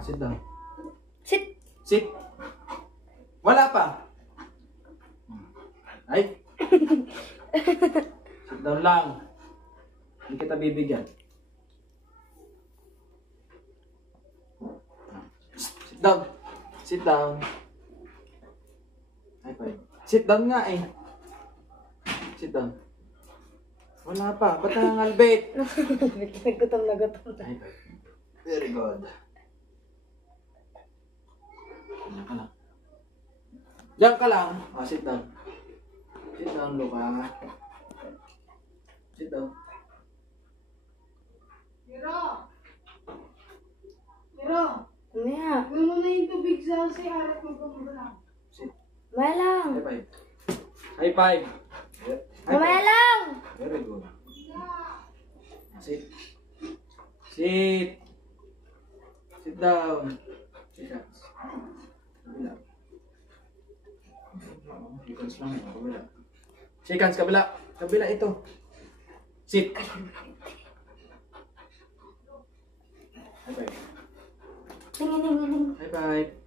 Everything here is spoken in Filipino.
Sit down. Sit. Sit. Wala pa. Ay. Sit down lang. Hindi kita bibigyan. Sit down. Sit down. High five. Sit down nga eh. Sit down. Wala pa. Ba't nangangalbit? Nagutom na gutom. High five. Very good. Diyan ka lang. Diyan ka lang. Oh, sit down. Sit down, Luka. Sit down. Miro! Miro! Mamaya. Gawin mo na yung tubig sa CR at magpapuro lang. Sit. Mamaya lang. High five. High five. High Mamaya five. lang. Very good. Sit. Sit. Sit down. Sit down. Kabila. Shake hands lang. Kabila. Shake hands, kabila. Kabila ito. Sit. High five. Tingin. High five.